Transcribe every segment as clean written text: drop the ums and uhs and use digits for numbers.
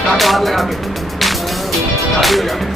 काटो हाथ लगा के, आगे हो जाओ।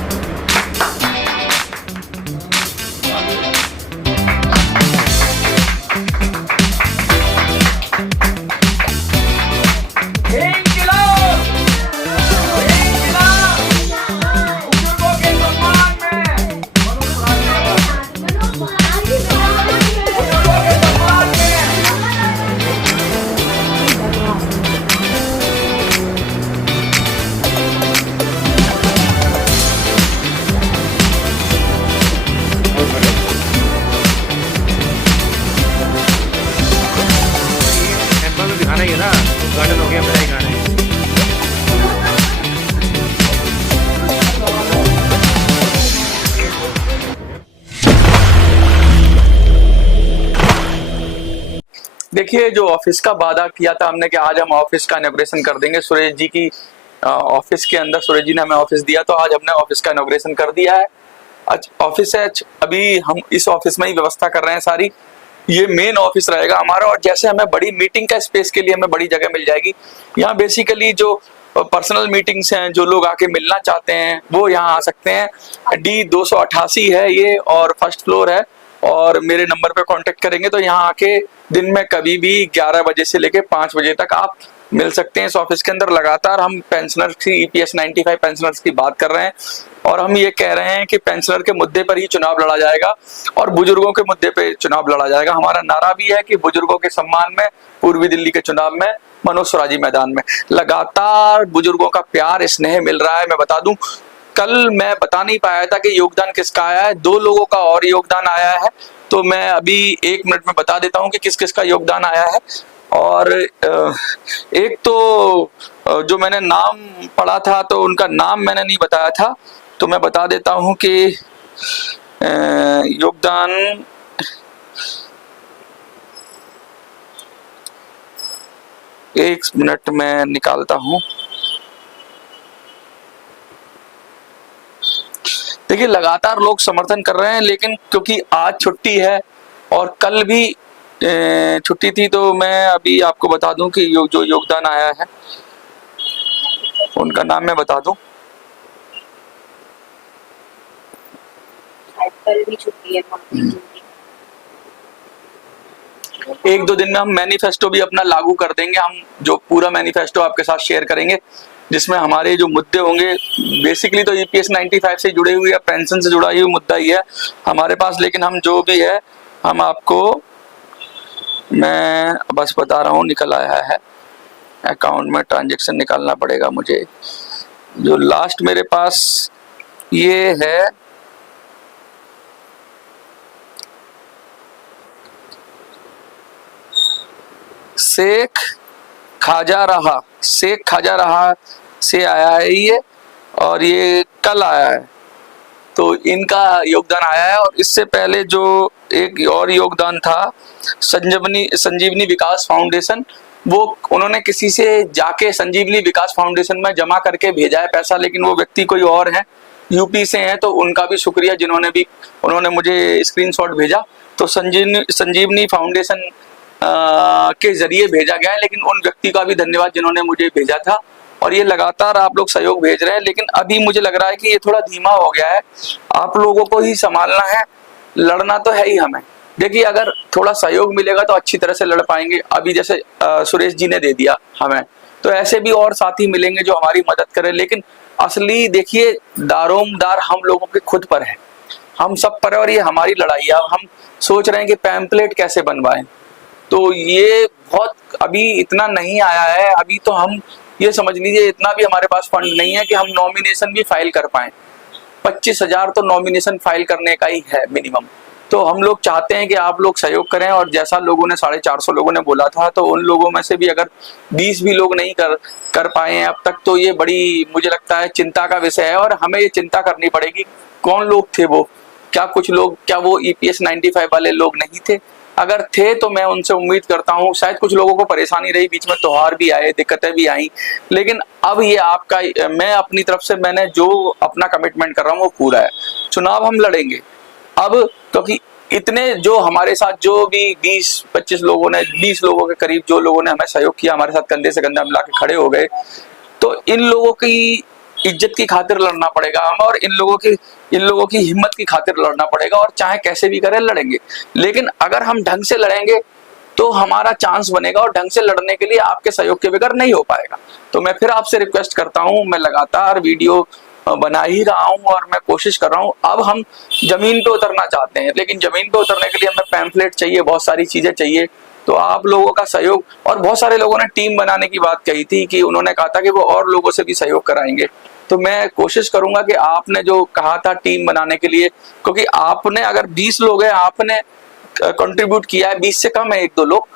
दिखाना ही है ना, गार्डन हो गया मेरा ही गाना है। देखिए, जो ऑफिस का वादा किया था हमने कि आज हम ऑफिस का इनॉग्रेशन कर देंगे, सुरेश जी की ऑफिस के अंदर सुरेश जी ने हमें ऑफिस दिया, तो आज हमने ऑफिस का इनॉग्रेशन कर दिया है। आज ऑफिस है, अभी हम इस ऑफिस में ही व्यवस्था कर रहे हैं सारी। ये मेन ऑफिस रहेगा हमारा, और जैसे हमें बड़ी मीटिंग का स्पेस के लिए हमें बड़ी जगह मिल जाएगी। यहाँ बेसिकली जो पर्सनल मीटिंग्स हैं, जो लोग आके मिलना चाहते हैं वो यहाँ आ सकते हैं। D288 है ये, और फर्स्ट फ्लोर है। और मेरे नंबर पे कांटेक्ट करेंगे तो यहाँ आके दिन में कभी भी 11 बजे से लेके 5 बजे तक आप मिल सकते हैं। इस ऑफिस के अंदर लगातार हम पेंशनर्स की, EPS 95 पेंशनर्स की बात कर रहे हैं, और हम ये कह रहे हैं कि पेंशनर के मुद्दे पर ही चुनाव लड़ा जाएगा और बुजुर्गों के मुद्दे पे चुनाव लड़ा जाएगा। हमारा नारा भी है कि बुजुर्गों के सम्मान में पूर्वी दिल्ली के चुनाव में मनोज स्वराजी मैदान में। लगातार बुजुर्गों का प्यार स्नेह मिल रहा है। मैं बता दूं, कल मैं बता नहीं पाया था कि योगदान किसका आया है, 2 लोगों का और योगदान आया है, तो मैं अभी 1 मिनट में बता देता हूं कि किस किस का योगदान आया है। और एक तो जो मैंने नाम पढ़ा था तो उनका नाम मैंने नहीं बताया था, तो मैं बता देता हूं कि योगदान एक मिनट में निकालता हूं। देखिए, लगातार लोग समर्थन कर रहे हैं, लेकिन क्योंकि आज छुट्टी है और कल भी छुट्टी थी, तो मैं अभी आपको बता दूं कि जो योगदान आया है उनका नाम मैं बता दूं। कल भी छुट्टी है। 1-2 दिन में हम मैनिफेस्टो भी अपना लागू कर देंगे। हम जो पूरा मैनिफेस्टो आपके साथ शेयर करेंगे, जिसमें हमारे जो मुद्दे होंगे, बेसिकली तो EPS 95 से जुड़े हुए या पेंशन से जुड़ा हुआ मुद्दा ही है हमारे पास, लेकिन हम जो भी है हम आपको, मैं बस बता रहा हूँ, निकल आया है अकाउंट में, ट्रांजैक्शन निकालना पड़ेगा मुझे। जो लास्ट मेरे पास ये है, शेख खाजा रहा से आया है ये, और ये कल आया है, तो इनका योगदान आया है। और इससे पहले जो एक और योगदान था, संजीवनी विकास फाउंडेशन, वो उन्होंने किसी से जाके संजीवनी विकास फाउंडेशन में जमा करके भेजा है पैसा, लेकिन वो व्यक्ति कोई और है, यूपी से हैं, तो उनका भी शुक्रिया, उन्होंने मुझे स्क्रीनशॉट भेजा। तो संजीवनी फाउंडेशन के जरिए भेजा गया है, लेकिन उन व्यक्ति का भी धन्यवाद जिन्होंने मुझे भेजा था। और ये लगातार आप लोग सहयोग भेज रहे हैं, लेकिन अभी मुझे लग रहा है कि ये थोड़ा धीमा हो गया है। आप लोगों को ही संभालना है, लड़ना तो है ही हमें। देखिए, अगर थोड़ा सहयोग मिलेगा तो अच्छी तरह से लड़ पाएंगे। अभी जैसे सुरेश जी ने दे दिया हमें, तो ऐसे भी और साथी मिलेंगे जो हमारी मदद करें। लेकिन असली देखिए, दारोमदार हम लोगों के खुद पर है, हम सब पर है, और ये हमारी लड़ाई है। अब हम सोच रहे हैं कि पैम्पलेट कैसे बनवाएं, तो ये बहुत अभी इतना नहीं आया है। अभी तो हम ये समझ लीजिए, इतना भी हमारे पास फंड नहीं है कि हम नॉमिनेशन भी फाइल कर पाए। 25,000 तो नॉमिनेशन फाइल करने का ही है मिनिमम। तो हम लोग चाहते हैं कि आप लोग सहयोग करें, और जैसा लोगों ने 450 लोगों ने बोला था, तो उन लोगों में से भी अगर 20 भी लोग नहीं कर पाए हैं अब तक, तो ये बड़ी, मुझे लगता है, चिंता का विषय है। और हमें ये चिंता करनी पड़ेगी, कौन लोग थे वो, क्या कुछ लोग, क्या वो EPS 95 वाले लोग नहीं थे? अगर थे तो मैं उनसे उम्मीद करता हूँ, शायद कुछ लोगों को परेशानी रही, बीच में त्योहार भी आए, दिक्कतें भी आई, लेकिन अब ये आपका, मैं अपनी तरफ से मैंने जो अपना कमिटमेंट कर रहा हूँ वो पूरा है। चुनाव हम लड़ेंगे अब, क्योंकि इतने जो हमारे साथ जो भी 20-25 लोगों ने, 20 लोगों के करीब जो लोगों ने हमें सहयोग किया, हमारे साथ कंधे से कंधा मिला के खड़े हो गए, तो इन लोगों की इज्जत की खातिर लड़ना पड़ेगा हमें, और इन लोगों की हिम्मत की खातिर लड़ना पड़ेगा, और चाहे कैसे भी करें लड़ेंगे। लेकिन अगर हम ढंग से लड़ेंगे तो हमारा चांस बनेगा, और ढंग से लड़ने के लिए आपके सहयोग के बगैर नहीं हो पाएगा। तो मैं फिर आपसे रिक्वेस्ट करता हूं, मैं लगातार वीडियो बना ही रहा हूं और मैं कोशिश कर रहा हूं। अब हम जमीन पे उतरना चाहते हैं, लेकिन जमीन पे उतरने के लिए हमें पैम्फलेट चाहिए, बहुत सारी चीजें चाहिए। तो आप लोगों का सहयोग, और बहुत सारे लोगों ने टीम बनाने की बात कही थी कि उन्होंने कहा था कि वो और लोगों से भी सहयोग कराएंगे। तो मैं कोशिश करूंगा कि आपने जो कहा था टीम बनाने के लिए, क्योंकि आपने अगर 20 लोग हैं, आपने कंट्रीब्यूट किया है, 20 से कम है, 1-2 लोग,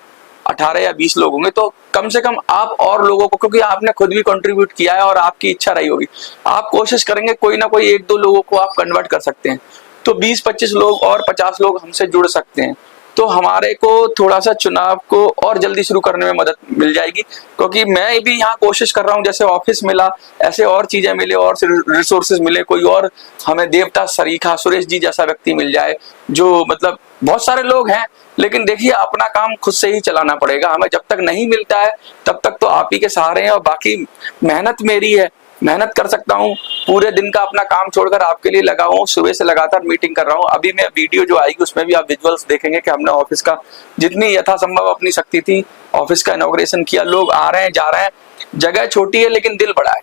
18 या 20 लोग होंगे, तो कम से कम आप और लोगों को, क्योंकि आपने खुद भी कंट्रीब्यूट किया है और आपकी इच्छा रही होगी, आप कोशिश करेंगे कोई ना कोई 1-2 लोगों को आप कन्वर्ट कर सकते हैं। तो 20-25 लोग और 50 लोग हमसे जुड़ सकते हैं, तो हमारे को थोड़ा सा चुनाव को और जल्दी शुरू करने में मदद मिल जाएगी। क्योंकि मैं भी यहाँ कोशिश कर रहा हूँ, जैसे ऑफिस मिला ऐसे और चीजें मिले, और रिसोर्सेज मिले, कोई और हमें देवता सरीखा सुरेश जी जैसा व्यक्ति मिल जाए, जो मतलब बहुत सारे लोग हैं, लेकिन देखिए अपना काम खुद से ही चलाना पड़ेगा हमें। जब तक नहीं मिलता है तब तक तो आप ही के सहारे हैं, और बाकी मेहनत मेरी है, मेहनत कर सकता हूँ, पूरे दिन का अपना काम छोड़कर आपके लिए लगा हूँ, सुबह से लगातार मीटिंग कर रहा हूँ। अभी मैं वीडियो जो आएगी उसमें भी आप विजुअल्स देखेंगे कि हमने ऑफिस का जितनी यथासंभव अपनी शक्ति थी ऑफिस का इनॉग्रेशन किया। लोग आ रहे हैं, जा रहे हैं, जगह छोटी है लेकिन दिल बड़ा है,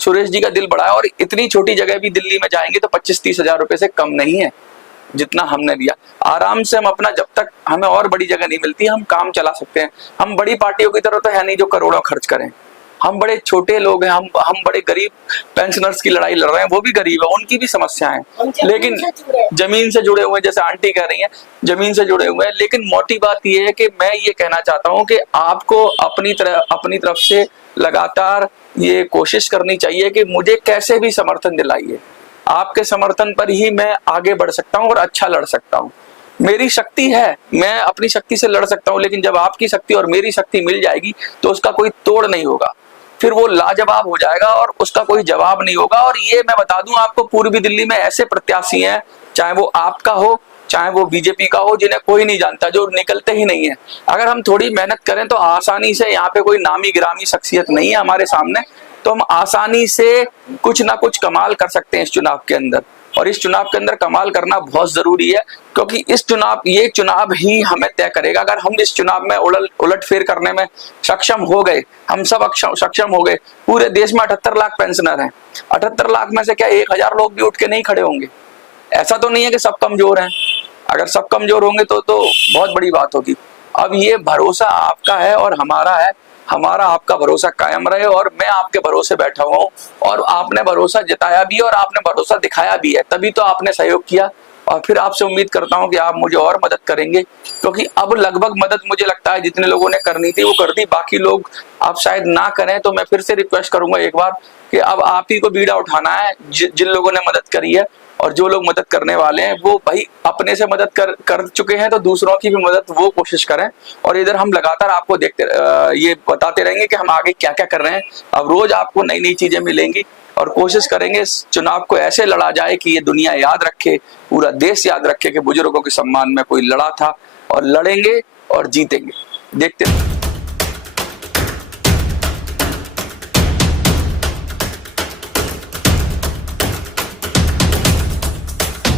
सुरेश जी का दिल बड़ा है, और इतनी छोटी जगह भी दिल्ली में जाएंगे तो 25-30 हजार रुपए से कम नहीं है जितना हमने दिया। आराम से हम अपना, जब तक हमें और बड़ी जगह नहीं मिलती, हम काम चला सकते हैं। हम बड़ी पार्टियों की तरह तो है नहीं जो करोड़ों खर्च करें, हम बड़े छोटे लोग हैं, हम बड़े गरीब पेंशनर्स की लड़ाई लड़ रहे हैं, वो भी गरीब है, उनकी भी समस्याएं हैं, लेकिन जमीन से जुड़े हुए, जैसे आंटी कह रही हैं जमीन से जुड़े हुए हैं। लेकिन मोटी बात ये है कि मैं ये कहना चाहता हूं कि आपको अपनी तरफ से लगातार ये कोशिश करनी चाहिए कि मुझे कैसे भी समर्थन दिलाइए, आपके समर्थन पर ही मैं आगे बढ़ सकता हूं और अच्छा लड़ सकता हूं। मेरी शक्ति है, मैं अपनी शक्ति से लड़ सकता हूं, लेकिन जब आपकी शक्ति और मेरी शक्ति मिल जाएगी तो उसका कोई तोड़ नहीं होगा, फिर वो लाजवाब हो जाएगा और उसका कोई जवाब नहीं होगा। और ये मैं बता दूं आपको, पूर्वी दिल्ली में ऐसे प्रत्याशी हैं, चाहे वो आपका हो चाहे वो बीजेपी का हो, जिन्हें कोई नहीं जानता, जो निकलते ही नहीं है। अगर हम थोड़ी मेहनत करें तो आसानी से, यहाँ पे कोई नामी गिरामी शख्सियत नहीं है हमारे सामने, तो हम आसानी से कुछ ना कुछ कमाल कर सकते हैं इस चुनाव के अंदर। और इस चुनाव के अंदर कमाल करना बहुत जरूरी है, क्योंकि ये चुनाव ही हमें तय करेगा। अगर हम इस चुनाव में उलटफेर करने में सक्षम हो गए, हम सब सक्षम हो गए, पूरे देश में 78 लाख पेंशनर हैं, 78 लाख में से क्या 1000 लोग भी उठ के नहीं खड़े होंगे? ऐसा तो नहीं है कि सब कमजोर हैं। अगर सब कमजोर होंगे तो बहुत बड़ी बात होगी। अब ये भरोसा आपका है और हमारा है, हमारा आपका भरोसा कायम रहे, और मैं आपके भरोसे बैठा हुआ हूँ, और आपने भरोसा जताया भी और आपने भरोसा दिखाया भी है, तभी तो आपने सहयोग किया। और फिर आपसे उम्मीद करता हूँ कि आप मुझे और मदद करेंगे, क्योंकि अब लगभग मदद मुझे लगता है जितने लोगों ने करनी थी वो कर दी, बाकी लोग आप शायद ना करें। तो मैं फिर से रिक्वेस्ट करूंगा एक बार कि अब आप ही को बीड़ा उठाना है, जिन लोगों ने मदद करी है, और जो लोग मदद करने वाले हैं वो भाई अपने से मदद कर चुके हैं, तो दूसरों की भी मदद वो कोशिश करें। और इधर हम लगातार आपको ये बताते रहेंगे कि हम आगे क्या क्या कर रहे हैं। अब रोज आपको नई नई चीजें मिलेंगी, और कोशिश करेंगे इस चुनाव को ऐसे लड़ा जाए कि ये दुनिया याद रखे, पूरा देश याद रखे कि बुजुर्गों के सम्मान में कोई लड़ा था, और लड़ेंगे और जीतेंगे। देखते रहिए।